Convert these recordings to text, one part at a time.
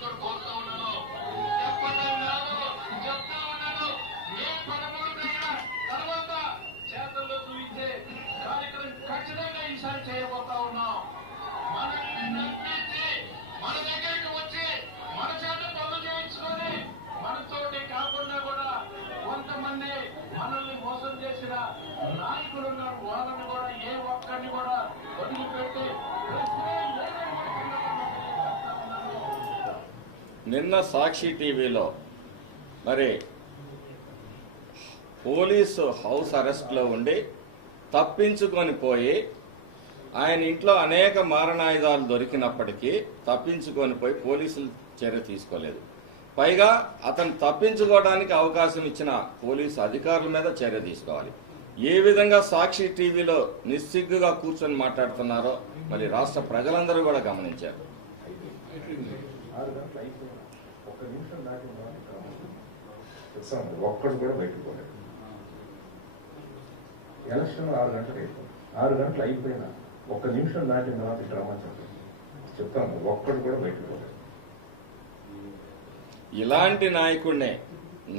కూడా కోరుతా ఉన్నాను. చెప్పన్నాను, చెప్తా ఉన్నాను. ఏ 13 తర్వాత చేతల్లో చూపించే కార్యక్రమం ఖచ్చితంగా ఈసారి చేయబోతా ఉన్నాం. మనల్ని నమ్మించి మన దగ్గరికి వచ్చి మన చేత పనులు చేయించుకొని మనతోటి కాకుండా కూడా కొంతమంది మనల్ని మోసం చేసిన నాయకులు ఉన్నారు. వాళ్ళని కూడా ఏ ఒక్కరిని కూడా వదిలిపెట్టి నిన్న సాక్షి టీవీలో మరి పోలీసు హౌస్ అరెస్ట్లో ఉండి తప్పించుకొని పోయి ఆయన ఇంట్లో అనేక మారణాయుధాలు దొరికినప్పటికీ తప్పించుకొని పోయి పోలీసులు చర్య తీసుకోలేదు. పైగా అతను తప్పించుకోవడానికి అవకాశం ఇచ్చిన పోలీసు అధికారుల మీద చర్య తీసుకోవాలి. ఏ విధంగా సాక్షి టీవీలో నిస్సిగ్గుగా కూర్చొని మాట్లాడుతున్నారో మరి రాష్ట్ర ప్రజలందరూ కూడా గమనించారు. ఒక్కడు కూడా బయటకు పోలేదు. ఎలక్షన్ 6 గంటలకు అయిపోయింది. 6 గంటలు అయిపోయినా 1 నిమిషం దాటిన తర్వాత డ్రామా చెప్తాను. ఒక్కడు కూడా బయటకు పోలేదు. ఇలాంటి నాయకుడినే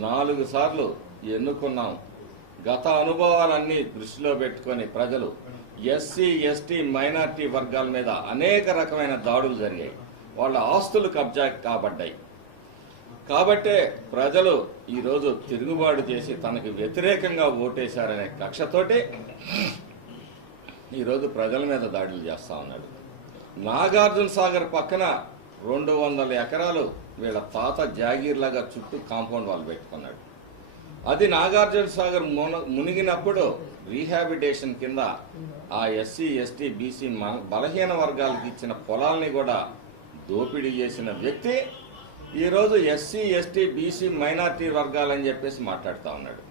4 సార్లు ఎన్నుకున్నాం. గత అనుభవాలన్నీ దృష్టిలో పెట్టుకొని ప్రజలు ఎస్సీ, ఎస్టీ, మైనార్టీ వర్గాల మీద అనేక రకమైన దాడులు జరిగాయి. వాళ్ళ ఆస్తులు కబ్జా కాబడ్డాయి. కాబట్టే ప్రజలు ఈరోజు తిరుగుబాటు చేసి తనకి వ్యతిరేకంగా ఓటేశారనే కక్షతోటి ఈరోజు ప్రజల మీద దాడులు చేస్తా ఉన్నాడు. నాగార్జున సాగర్ పక్కన 200 ఎకరాలు వీళ్ళ తాత జాగీర్లాగా చుట్టూ కాంపౌండ్ వాళ్ళు పెట్టుకున్నాడు. అది నాగార్జున సాగర్ మునిగినప్పుడు రీహాబిటేషన్ కింద ఆ ఎస్సీ, ఎస్టీ, బీసీ బలహీన వర్గాలకు ఇచ్చిన పొలాల్ని కూడా దోపిడీ చేసిన వ్యక్తి ఈరోజు ఎస్సీ, ఎస్టీ, బీసీ, మైనార్టీ వర్గాలని చెప్పేసి మాట్లాడుతూ ఉన్నాడు.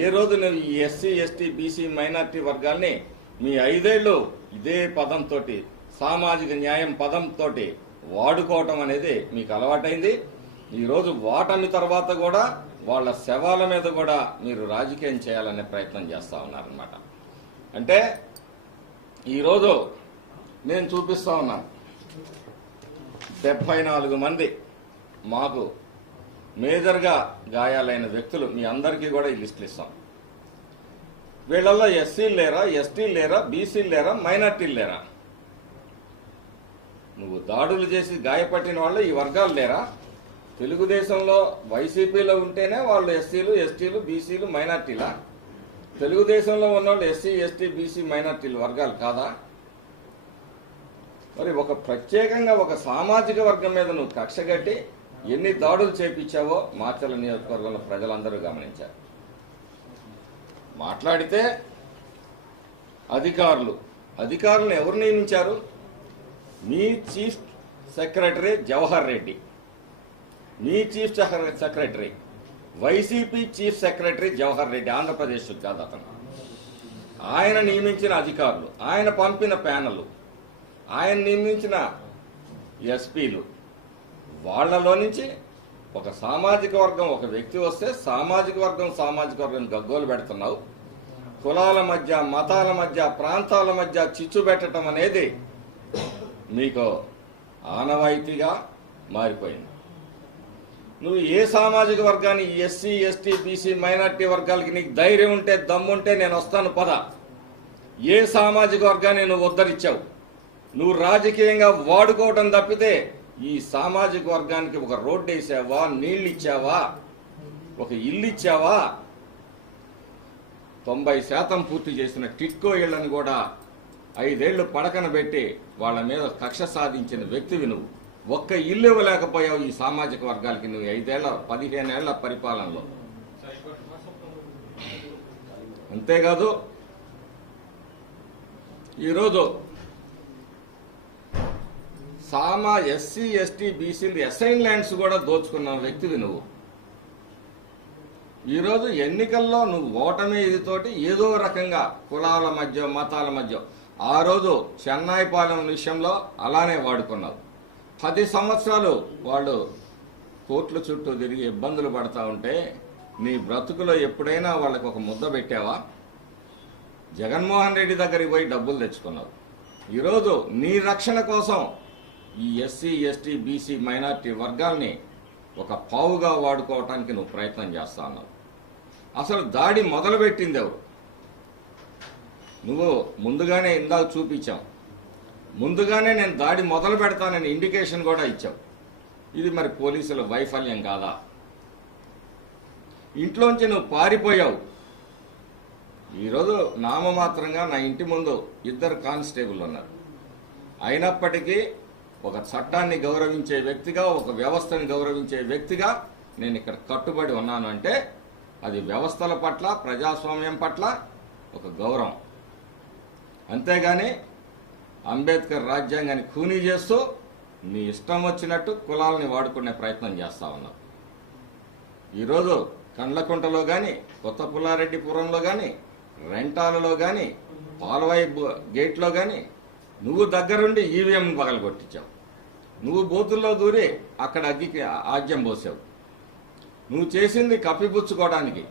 ఏ రోజు నువ్వు ఈ ఎస్సీ, ఎస్టీ, బీసీ, మైనార్టీ వర్గాల్ని మీ 5 ఏళ్ళు ఇదే పదంతో సామాజిక న్యాయం పదంతో వాడుకోవటం అనేది మీకు అలవాటైంది. ఈరోజు వాటమి తర్వాత కూడా వాళ్ళ శవాల మీద కూడా మీరు రాజకీయం చేయాలనే ప్రయత్నం చేస్తూ ఉన్నారనమాట. అంటే ఈరోజు నేను చూపిస్తా ఉన్నాను 74 మంది మాకు మేజర్గా గాయాలైన వ్యక్తులు. మీ అందరికీ కూడా ఈ లిస్టులు ఇస్తాం. వీళ్ళల్లో ఎస్సీలు లేరా, ఎస్టీలు లేరా, బీసీలు లేరా, మైనార్టీలు లేరా? నువ్వు దాడులు చేసి గాయపట్టిన వాళ్ళు ఈ వర్గాలు లేరా? తెలుగుదేశంలో వైసీపీలో ఉంటేనే వాళ్ళు ఎస్సీలు, ఎస్టీలు, బీసీలు, మైనార్టీలా? తెలుగుదేశంలో ఉన్నవాళ్ళు ఎస్సీ, ఎస్టీ, బీసీ, మైనార్టీలు వర్గాలు కాదా? మరి ఒక ప్రత్యేకంగా ఒక సామాజిక వర్గం మీద నువ్వు కక్ష కట్టి ఎన్ని దాడులు చేపించావో మాచర్ల నియోజకవర్గంలో ప్రజలందరూ గమనించారు. మాట్లాడితే అధికారులను ఎవరు నియమించారు? మీ చీఫ్ సెక్రటరీ జవహర్ రెడ్డి, మీ chief secretary YCP chief secretary Jawahar Reddy, Andhra Pradesh కాదు అతను. ఆయన నియమించిన అధికారులు, ఆయన పంపిన ప్యానెల్, ఆయన నియమించిన ఎస్పీలు, వాళ్లలో నుంచి ఒక సామాజిక వర్గం ఒక వ్యక్తి వస్తే సామాజిక వర్గం గగ్గోలు పెడుతున్నావు. కులాల మధ్య, మతాల మధ్య, ప్రాంతాల మధ్య చిచ్చు పెట్టడం అనేది మీకు ఆనవాయితీగా మారిపోయింది. నువ్వు ఏ సామాజిక వర్గాన్ని, ఎస్సీ, ఎస్టీ, బీసీ, మైనార్టీ వర్గాలకి నీకు ధైర్యం ఉంటే, దమ్ముంటే నేను వస్తాను పద. ఏ సామాజిక వర్గాన్ని నువ్వు ఉద్ధరించావు? నువ్వు రాజకీయంగా వాడుకోవటం తప్పితే ఈ సామాజిక వర్గానికి ఒక రోడ్డు వేసావా, నీళ్లు ఇచ్చావా, ఒక ఇల్లు ఇచ్చావా? 90% పూర్తి చేసిన టిట్కో ఇళ్లను కూడా 5 ఏళ్లు పడకన పెట్టి వాళ్ళ మీద కక్ష సాధించిన వ్యక్తివి నువ్వు. ఒక్క ఇల్లు ఇవ్వలేకపోయావు ఈ సామాజిక వర్గాలకి నువ్వు 15 ఏళ్ల పరిపాలనలో. అంతేకాదు ఈరోజు ఎస్సీ, ఎస్టీ, బీసీలు అసైన్ ల్యాండ్స్ కూడా దోచుకున్న వ్యక్తివి నువ్వు. ఈరోజు ఎన్నికల్లో నువ్వు ఓటమి ఇదితోటి ఏదో రకంగా కులాల మధ్య, మతాల మధ్య ఆ రోజు చెన్నాయిపాలెం విషయంలో అలానే వాడుకున్నావు. 10 సంవత్సరాలు వాళ్ళు కోర్టుల చుట్టూ తిరిగి ఇబ్బందులు పడతా ఉంటే నీ బ్రతుకులో ఎప్పుడైనా వాళ్ళకి ఒక ముద్ద పెట్టావా? జగన్మోహన్ రెడ్డి దగ్గరికి పోయి డబ్బులు తెచ్చుకున్నావు. ఈరోజు నీ రక్షణ కోసం ఈ ఎస్సీ ఎస్టీ బీసీ మైనారిటీ వర్గాల్ని ఒక పావుగా వాడుకోవటానికి నువ్వు ప్రయత్నం చేస్తా ఉన్నావు. అసలు దాడి మొదలుపెట్టింది ఎవరు? నువ్వు ముందుగానే ఇందాక చూపించావు, ముందుగానే నేను దాడి మొదలు పెడతానని ఇండికేషన్ కూడా ఇచ్చావు. ఇది మరి పోలీసుల వైఫల్యం కాదా? ఇంట్లోంచి నువ్వు పారిపోయావు. ఈరోజు నామమాత్రంగా నా ఇంటి ముందు 2 కానిస్టేబుల్ ఉన్నారు. అయినప్పటికీ ఒక చట్టాన్ని గౌరవించే వ్యక్తిగా, ఒక వ్యవస్థని గౌరవించే వ్యక్తిగా నేను ఇక్కడ కట్టుబడి ఉన్నాను అంటే అది వ్యవస్థల పట్ల, ప్రజాస్వామ్యం పట్ల ఒక గౌరవం. అంతేగాని అంబేద్కర్ రాజ్యాంగాన్ని ఖూనీ చేస్తూ నీ ఇష్టం వచ్చినట్టు కులాలని వాడుకునే ప్రయత్నం చేస్తా ఉన్నావు. ఈరోజు కండ్లకుంటలో కానీ, కొత్త పుల్లారెడ్డిపురంలో కానీ, రెంటాలలో కానీ, పాలవాయి గేట్లో కానీ నువ్వు దగ్గరుండి ఈవీఎం పగలగొట్టించావు. నువ్వు బూతుల్లో దూరి అక్కడ అగ్గికి ఆజ్యం పోసావు. నువ్వు చేసింది కప్పిపుచ్చుకోవడానికి.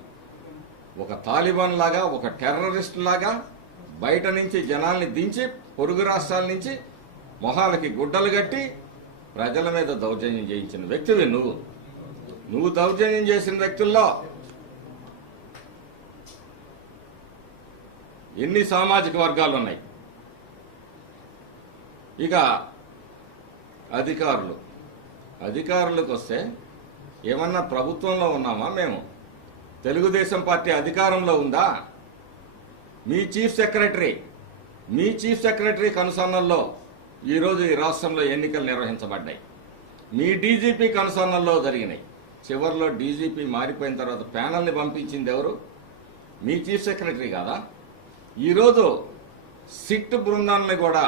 ఒక తాలిబాన్ లాగా, ఒక టెర్రరిస్ట్ లాగా బయట నుంచి జనాల్ని దించి, పొరుగు రాష్ట్రాల నుంచి మొహాలకి గుడ్డలు కట్టి ప్రజల మీద దౌర్జన్యం చేయించిన వ్యక్తివి నువ్వు. నువ్వు దౌర్జన్యం చేసిన వ్యక్తుల్లో ఎన్ని సామాజిక వర్గాలు ఉన్నాయి? ఇక అధికారులకు వస్తే ఏమన్నా ప్రభుత్వంలో ఉన్నామా మేము? తెలుగుదేశం పార్టీ అధికారంలో ఉందా? మీ చీఫ్ సెక్రటరీ కనుసన్నల్లో ఈరోజు ఈ రాష్ట్రంలో ఎన్నికలు నిర్వహించబడ్డాయి. మీ డీజీపీ కనుసన్నల్లో జరిగినాయి. చివరిలో డీజీపీ మారిపోయిన తర్వాత ప్యానల్ని పంపించింది ఎవరు? మీ చీఫ్ సెక్రటరీ కాదా? ఈరోజు సిట్ బృందాన్ని కూడా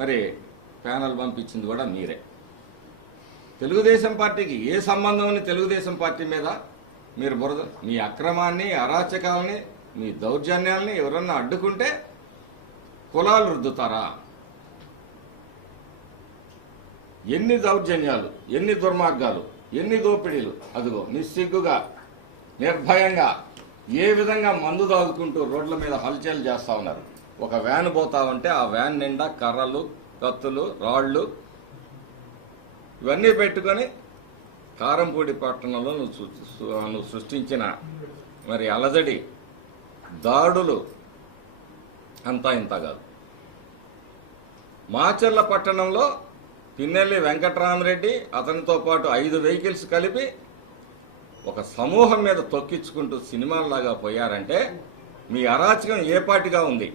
మరి ప్యానల్ పంపించింది కూడా మీరే. తెలుగుదేశం పార్టీకి ఏ సంబంధం అని తెలుగుదేశం పార్టీ మీద మీరు బురద, మీ అక్రమాన్ని, అరాచకాలని, మీ దౌర్జన్యాల్ని ఎవరన్నా అడ్డుకుంటే కులాలు రుద్దుతారా? ఎన్ని దౌర్జన్యాలు, ఎన్ని దుర్మార్గాలు, ఎన్ని దోపిడీలు! అదిగో నిస్సిగ్గుగా, నిర్భయంగా ఏ విధంగా మందు దాగుకుంటూ రోడ్ల మీద హల్చల్ చేస్తా ఉన్నారు. ఒక వ్యాన్ పోతా ఉంటే ఆ వ్యాన్ నిండా కర్రలు, కత్తులు, రాళ్లు ఇవన్నీ పెట్టుకొని కారంపూడి పట్టణంలో నువ్వు సృష్టించిన మరి అలజడి, దాడులు అంతా ఇంత కాదు. మాచర్ల పట్టణంలో పిన్నెల్లి వెంకటరామరెడ్డి అతనితో పాటు 5 వెహికల్స్ కలిపి ఒక సమూహం మీద తొక్కించుకుంటూ సినిమాల్లాగా పోయారంటే మీ అరాచకం ఏ పాటిగా ఉంది?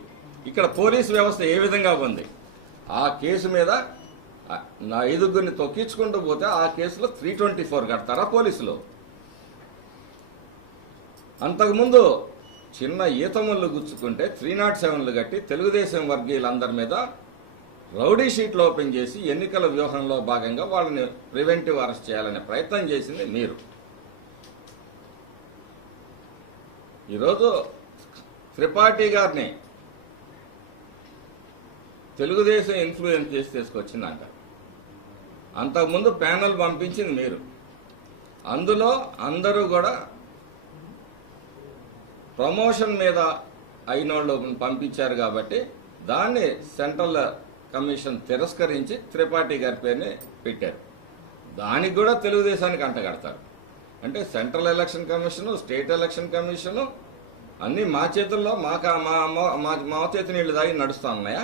ఇక్కడ పోలీసు వ్యవస్థ ఏ విధంగా ఉంది? ఆ కేసు మీద నా 5గురిని తొక్కించుకుంటూ పోతే ఆ కేసులో 324 కడతారా పోలీసులు? అంతకుముందు చిన్న ఈతముళ్ళు గుచ్చుకుంటే 307లు కట్టి తెలుగుదేశం వర్గీయులందరి మీద రౌడీ షీట్లు ఓపెన్ చేసి ఎన్నికల వ్యూహంలో భాగంగా వాళ్ళని ప్రివెంటివ్ అరెస్ట్ చేయాలనే ప్రయత్నం చేసింది మీరు. ఈరోజు త్రిపాఠి గారిని తెలుగుదేశం ఇన్ఫ్లుయెన్స్ చేసి తీసుకొచ్చిందంట. అంతకుముందు ప్యానల్ పంపించింది మీరు. అందులో అందరూ కూడా ప్రమోషన్ మీద అయినోళ్ళు పంపించారు కాబట్టి దాన్ని సెంట్రల్ కమిషన్ తిరస్కరించి త్రిపాఠి గారి పేరుని పెట్టారు. దానికి కూడా తెలుగుదేశానికి అంటగడతారు. అంటే central election commission, state election commission అన్నీ మా చేతుల్లో, మా చేతి నీళ్లు తాగి నడుస్తా ఉన్నాయా?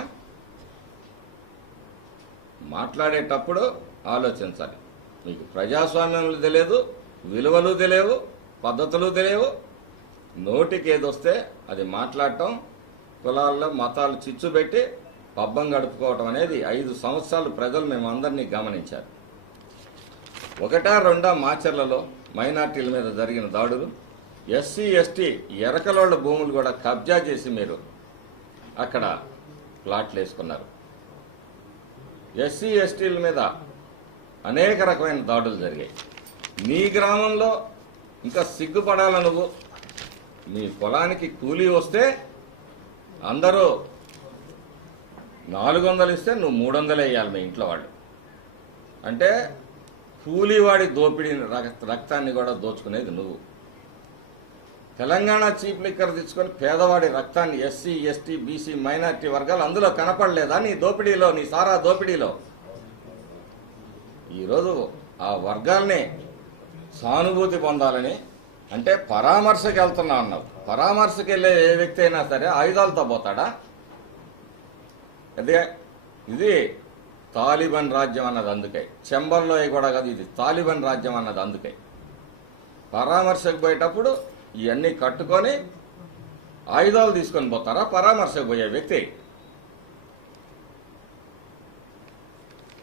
మాట్లాడేటప్పుడు ఆలోచించాలి. మీకు ప్రజాస్వామ్యం తెలియదు, విలువలు తెలియవు, పద్ధతులు తెలియవు. నోటికి ఏదొస్తే అది మాట్లాడటం, కులాల్లో మతాలు చిచ్చుబెట్టి పబ్బం గడుపుకోవటం అనేది 5 సంవత్సరాలు ప్రజలు మేము అందరినీ గమనించారు. 1, 2 మాచర్లలో మైనార్టీల మీద జరిగిన దాడులు, ఎస్సీ ఎస్టీ ఎరకలోళ్ల భూములు కూడా కబ్జా చేసి మీరు అక్కడ ప్లాట్లు వేసుకున్నారు. ఎస్సీ ఎస్టీల మీద అనేక రకమైన దాడులు జరిగాయి. నీ గ్రామంలో ఇంకా సిగ్గుపడాల నువ్వు. మీ పొలానికి కూలీ వస్తే అందరూ 400 ఇస్తే నువ్వు 300 వేయాలి మీ ఇంట్లో వాళ్ళు. అంటే కూలీవాడి దోపిడీ రక్తాన్ని కూడా దోచుకునేది నువ్వు. తెలంగాణ చీప్ లిక్కర్ తెచ్చుకొని పేదవాడి రక్తాన్ని ఎస్సీ ఎస్టీ బీసీ మైనార్టీ వర్గాలు అందులో కనపడలేదా నీ దోపిడీలో, నీ సారా దోపిడీలో? ఈరోజు ఆ వర్గాల్ని సానుభూతి పొందాలని అంటే పరామర్శకు వెళ్తున్నా అన్నావు. పరామర్శకు వెళ్ళే ఏ వ్యక్తి అయినా సరే ఆయుధాలతో పోతాడా? అదే ఇది తాలిబాన్ రాజ్యం అన్నది అందుకే. చెంబల్లో కూడా కాదు, ఇది తాలిబాన్ రాజ్యం అన్నది అందుకే. పరామర్శకు పోయేటప్పుడు ఇవన్నీ కట్టుకొని ఆయుధాలు తీసుకొని పోతారా పరామర్శకు పోయే వ్యక్తి?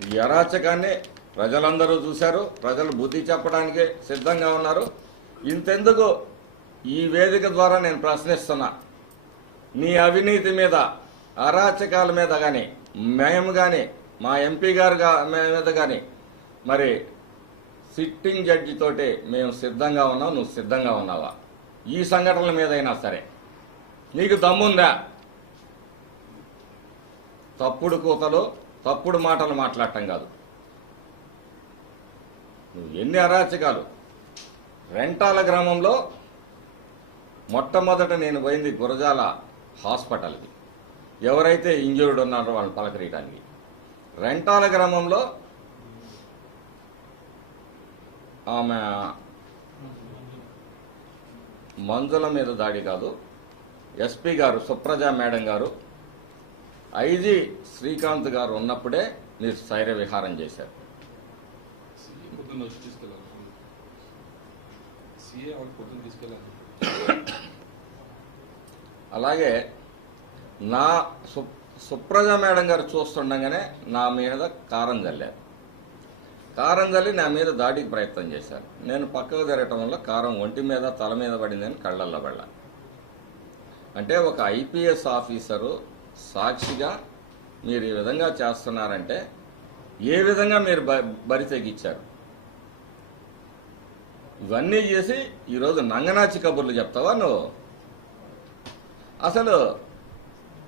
ఈ అరాచకాన్ని ప్రజలందరూ చూశారు. ప్రజలు బుద్ధి చెప్పడానికి సిద్ధంగా ఉన్నారు. ఇంతెందుకు ఈ వేదిక ద్వారా నేను ప్రశ్నిస్తున్నా, నీ అవినీతి మీద, అరాచకాల మీద కానీ, మేము కానీ, మా ఎంపీ గారు మీద కానీ, మరి సిట్టింగ్ జడ్జి తోటి మేము సిద్ధంగా ఉన్నాం. నువ్వు సిద్ధంగా ఉన్నావా? ఈ సంఘటనల మీదైనా సరే నీకు దమ్ముందా? తప్పుడు కూతలు, తప్పుడు మాటలు మాట్లాడటం కాదు. నువ్వు ఎన్ని అరాచకాలు. రెంటాల గ్రామంలో మొట్టమొదట నేను పోయింది గురజాల హాస్పిటల్కి. ఎవరైతే ఇంజూర్డ్ ఉన్నారో వాళ్ళని పలకరీయడానికి. రెంటాల గ్రామంలో ఆమె మంజుల మీద దాడి కాదు, ఎస్పీ గారు సుప్రజా మేడం గారు, ఐజీ శ్రీకాంత్ గారు ఉన్నప్పుడే మీరు శైర్య విహారం చేశారు. అలాగే నా సుప్రజా మేడం గారు చూస్తుండగానే నా మీద కారం చల్లారు. కారం చల్లి నా మీద దాడికి ప్రయత్నం చేశారు. నేను పక్కకు తిరగటం వల్ల కారం ఒంటి మీద, తల మీద పడిందని కళ్ళల్లో పడ్డా. అంటే ఒక ఐపీఎస్ ఆఫీసరు సాక్షిగా మీరు ఈ విధంగా చేస్తున్నారంటే ఏ విధంగా మీరు బరి తెగించారు? ఇవన్నీ చేసి ఈరోజు నంగనాచి కబుర్లు చెప్తావా నువ్వు? అసలు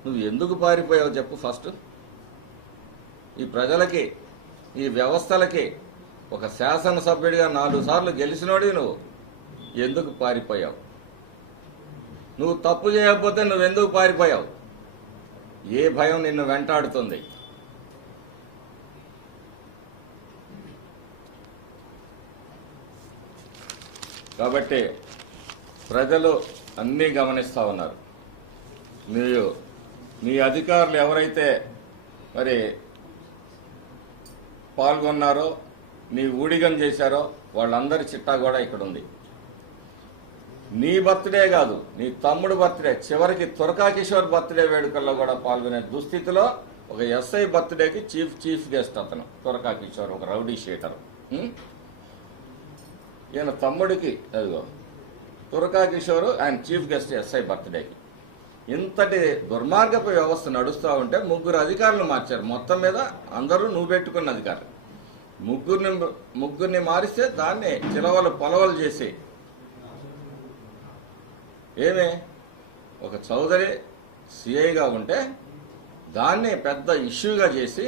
నువ్వు ఎందుకు పారిపోయావు చెప్పు ఫస్ట్. ఈ ప్రజలకి, ఈ వ్యవస్థలకి ఒక శాసనసభ్యుడిగా 4 సార్లు గెలిచినోడి నువ్వు ఎందుకు పారిపోయావు? నువ్వు తప్పు చేయకపోతే నువ్వెందుకు పారిపోయావు? ఏ భయం నిన్ను వెంటాడుతుంది? కాబట్టి ప్రజలు అన్నీ గమనిస్తూ ఉన్నారు. మీ అధికారులు ఎవరైతే మరి పాల్గొన్నారో, నీ ఊడిగం చేశారో వాళ్ళందరి చిట్టా కూడా ఇక్కడ ఉంది. నీ బర్త్డే కాదు, నీ తమ్ముడు బర్త్డే, చివరికి తురకా కిషోర్ బర్త్డే వేడుకల్లో కూడా పాల్గొనే దుస్థితిలో ఒక ఎస్ఐ బర్త్డేకి చీఫ్ గెస్ట్ అతను తురకా కిషోర్, ఒక రౌడీ షీటర్. ఈయన తమ్ముడికి అదిగో తురకా కిషోర్ ఆయన చీఫ్ గెస్ట్ ఎస్ఐ బర్త్డేకి. ఇంతటి దుర్మార్గపు వ్యవస్థ నడుస్తూ ఉంటే 3 అధికారులు మార్చారు. మొత్తం మీద అందరూ నువ్వు పెట్టుకున్న అధికారులు. ముగ్గురిని మారిస్తే దాన్ని చిలవలు పొలవలు చేసి ఏమే ఒక చౌదరి సిఐగా ఉంటే దాన్ని పెద్ద ఇష్యూగా చేసి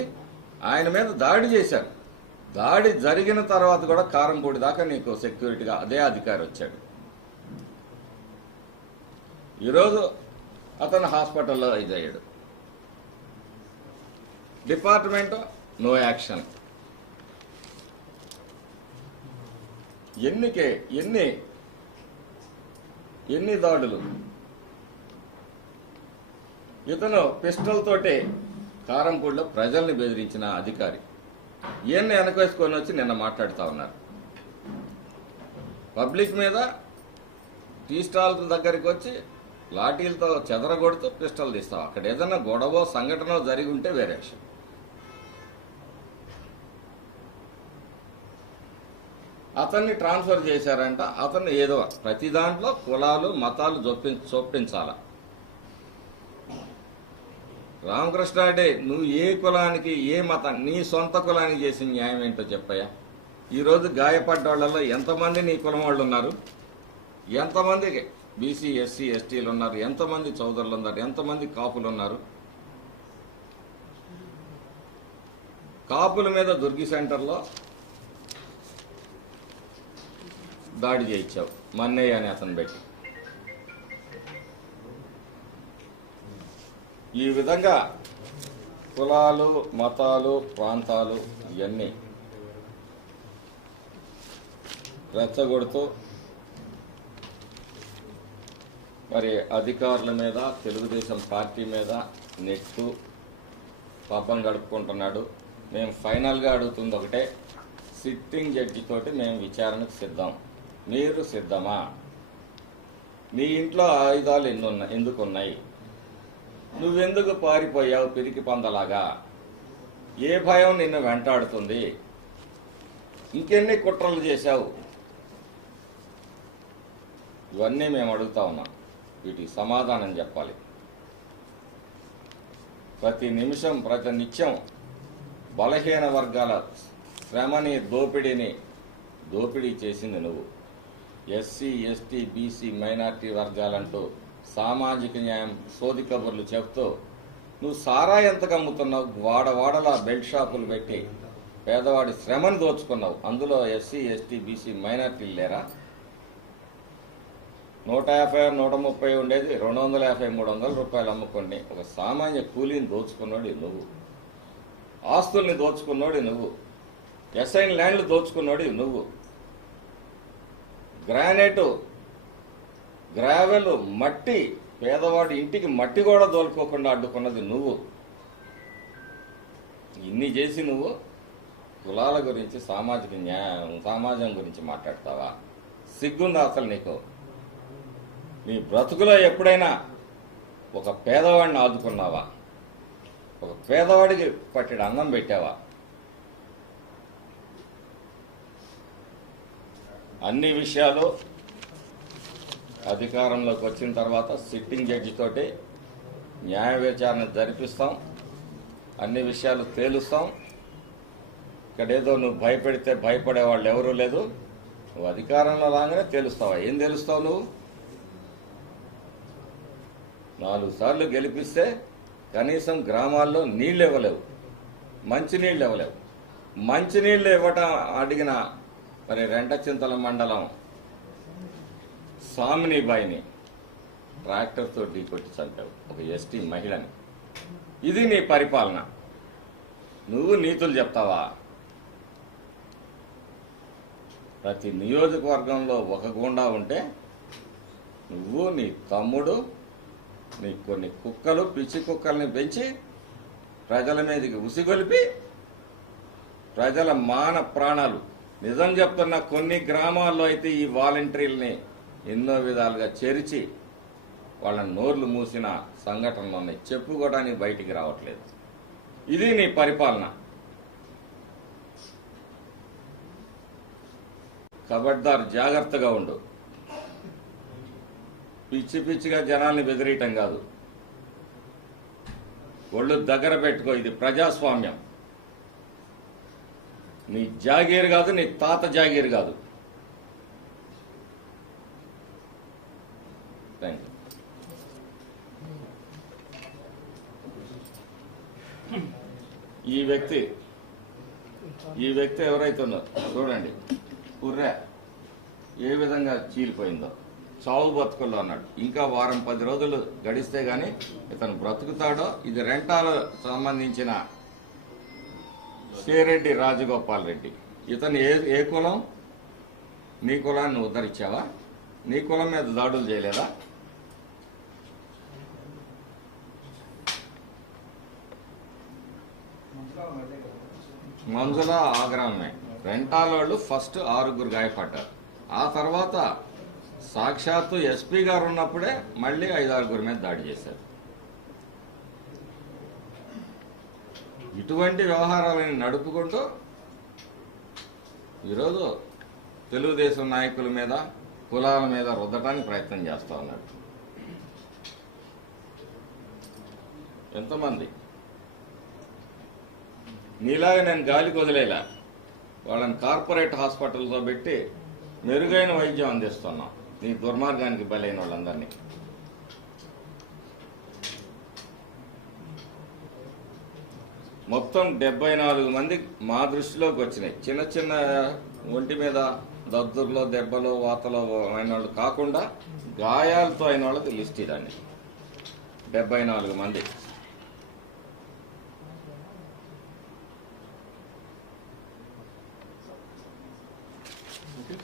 ఆయన మీద దాడి చేశారు. దాడి జరిగిన తర్వాత కూడా కారంపూడి దాకా నీకు సెక్యూరిటీగా అదే అధికారి వచ్చాడు. ఈరోజు అతను హాస్పిటల్లో ఇదయ్యాడు. Department no action. ఎన్ని దాడులు. ఇతను పిస్టల్ తోటి కారంపూడిలో ప్రజల్ని బెదిరించిన అధికారి. ఈయన్ని వెనకేసుకొని వచ్చి నిన్న మాట్లాడుతూ ఉన్నారు. పబ్లిక్ మీద టీ స్టాల్ దగ్గరికి వచ్చి లాఠీలతో చెదరగొడుతూ పిస్టల్ తీస్తావు. అక్కడ ఏదైనా గొడవ సంఘటన జరిగి ఉంటే వేరే విషయం. అతన్ని ట్రాన్స్ఫర్ చేశారంట. అతన్ని ఏదో ప్రతి దాంట్లో కులాలు మతాలు చొప్పించాల. రామకృష్ణారెడ్డి, నువ్వు ఏ కులానికి, ఏ మతం, నీ సొంత కులానికి చేసిన న్యాయం ఏంటో చెప్పయ్యా. ఈరోజు గాయపడ్డ వాళ్ళలో ఎంతమంది నీ కులం వాళ్ళు ఉన్నారు? ఎంతమంది బీసీ ఎస్సీ ఎస్టీలు ఉన్నారు? ఎంతమంది చౌదరులు ఉన్నారు? ఎంతమంది కాపులు ఉన్నారు? కాపుల మీద దుర్గి సెంటర్లో దాడి చేయించావు మన్నయ్య అని అతను పెట్టి. ఈ విధంగా కులాలు మతాలు ప్రాంతాలు ఇవన్నీ రెచ్చగొడుతూ మరి అధికారుల మీద తెలుగుదేశం పార్టీ మీద నెట్టు పాపం గడుపుకుంటున్నాడు. మేము ఫైనల్గా అడుగుతుంది ఒకటే, సిట్టింగ్ జడ్జి తోటి మేము విచారణకు సిద్ధం. మీరు సిద్ధమా? నీ ఇంట్లో ఆయుధాలు ఎందుకున్నాయి? నువ్వెందుకు పారిపోయావు పిరికి పందలాగా? ఏ భయం నిన్ను వెంటాడుతుంది? ఇంకెన్ని కుట్రలు చేశావు? ఇవన్నీ మేము అడుగుతా ఉన్నాం. వీటికి సమాధానం చెప్పాలి. ప్రతి నిమిషం ప్రతి నిత్యం బలహీన వర్గాల శ్రమని దోపిడీ చేసింది నువ్వు. ఎస్సీ ఎస్టీ బీసీ మైనార్టీ వర్గాలంటూ సామాజిక న్యాయం సోది కబుర్లు చెప్తూ నువ్వు సారా ఎంతకు అమ్ముతున్నావు? వాడవాడలా బెల్ట్ షాపులు పెట్టి పేదవాడి శ్రమను దోచుకున్నావు. అందులో ఎస్సీ ఎస్టీ బీసీ మైనార్టీలు లేరా? 150 130 ఉండేది 250 300 రూపాయలు అమ్ముకొని ఒక సామాన్య కూలీని దోచుకున్నాడు నువ్వు. ఆస్తుల్ని దోచుకున్నాడు నువ్వు. ఎస్ఐన్ ల్యాండ్లు దోచుకున్నాడు నువ్వు. గ్రానైట్ గ్రావెల్ మట్టి పేదవాడి ఇంటికి మట్టి కూడా దోలుకోకుండా అడ్డుకున్నది నువ్వు. ఇన్ని చేసి నువ్వు కులాల గురించి సామాజిక న్యాయం సమాజం గురించి మాట్లాడతావా? సిగ్గుందా అసలు నీకు? నీ బ్రతుకులో ఎప్పుడైనా ఒక పేదవాడిని ఆదుకున్నావా? ఒక పేదవాడికి పట్టెడు అన్నం పెట్టావా? అన్ని విషయాలు అధికారంలోకి వచ్చిన తర్వాత సిట్టింగ్ జడ్జి తోటి న్యాయ విచారణ జరిపిస్తాం. అన్ని విషయాలు తేలుస్తాం. ఇక్కడేదో నువ్వు భయపెడితే భయపడే వాళ్ళు ఎవరూ లేదు. నువ్వు అధికారంలో రాగానే తేలుస్తావా? ఏం తెలుస్తావు నువ్వు? 4 సార్లు గెలిపిస్తే కనీసం గ్రామాల్లో నీళ్ళు ఇవ్వలేవు, మంచినీళ్ళు ఇవ్వలేవు. మంచినీళ్ళు ఇవ్వటం అడిగిన మరి రెంటచింతల మండలం సామినీబాయిని ట్రాక్టర్తో ఢీకొట్టి చంపావు, ఒక ఎస్టీ మహిళని. ఇది నీ పరిపాలన. నువ్వు నీతులు చెప్తావా? ప్రతి నియోజకవర్గంలో ఒక గూండా ఉంటే నువ్వు నీ తమ్ముడు నీ కొన్ని కుక్కలు పిచ్చి కుక్కల్ని పెంచి ప్రజల మీదకి ఉసిగొలిపి ప్రజల మాన ప్రాణాలు నిజం చెప్తున్న కొన్ని గ్రామాల్లో అయితే ఈ వాలంటీర్లని ఎన్నో విధాలుగా చేర్చి వాళ్ళ నోర్లు మూసిన సంఘటనలు ఉన్నాయి. చెప్పుకోవడానికి బయటికి రావట్లేదు. ఇది నీ పరిపాలన. ఖబర్దార్, జాగ్రత్తగా ఉండు. పిచ్చి పిచ్చిగా జనాల్ని బెదిరియటం కాదు. ఒళ్ళు దగ్గర పెట్టుకో. ఇది ప్రజాస్వామ్యం. నీ జాగీర్ కాదు, నీ తాత జాగీర్ కాదు. Thank you. ఈ వ్యక్తి ఎవరైతే ఉన్నారో చూడండి. పుర్రె ఏ విధంగా చీలిపోయిందో. చావు బతుకుల్లో అన్నాడు. ఇంకా వారం 10 రోజులు గడిస్తే గాని ఇతను బ్రతుకుతాడో. ఇది రెంటాల సంబంధించిన శ్రీరెడ్డి రాజగోపాల్ రెడ్డి. ఇతను ఏ కులం? నీ కులాన్ని ఉద్ధరించావా? నీ కులం మీద దాడులు చేయలేదా? మంజుల ఆగ్రామే. రెంటాలోళ్ళు ఫస్ట్ 6 గాయపడ్డారు. ఆ తర్వాత సాక్షాత్తు ఎస్పీ గారు ఉన్నప్పుడే మళ్ళీ 5-6 మీద దాడి చేశారు. ఇటువంటి వ్యవహారాలను నడుపుకుంటూ ఈరోజు తెలుగుదేశం నాయకుల మీద కులాల మీద రుద్దటానికి ప్రయత్నం చేస్తా ఉన్నాడు. ఎంతమంది నీలాగా నేను గాలికి వదిలేలా. వాళ్ళని కార్పొరేట్ హాస్పిటల్తో పెట్టి మెరుగైన వైద్యం అందిస్తున్నాం. నీ దుర్మార్గానికి బలైన వాళ్ళందరినీ. మొత్తం 74 మంది మా దృష్టిలోకి వచ్చినాయి. చిన్న చిన్న ఒంటి మీద దద్దుర్లో దెబ్బలు వాతలో అయిన వాళ్ళు కాకుండా గాయాలతో అయిన వాళ్ళకి లిస్ట్ ఇదండి. 74 మంది. Okay.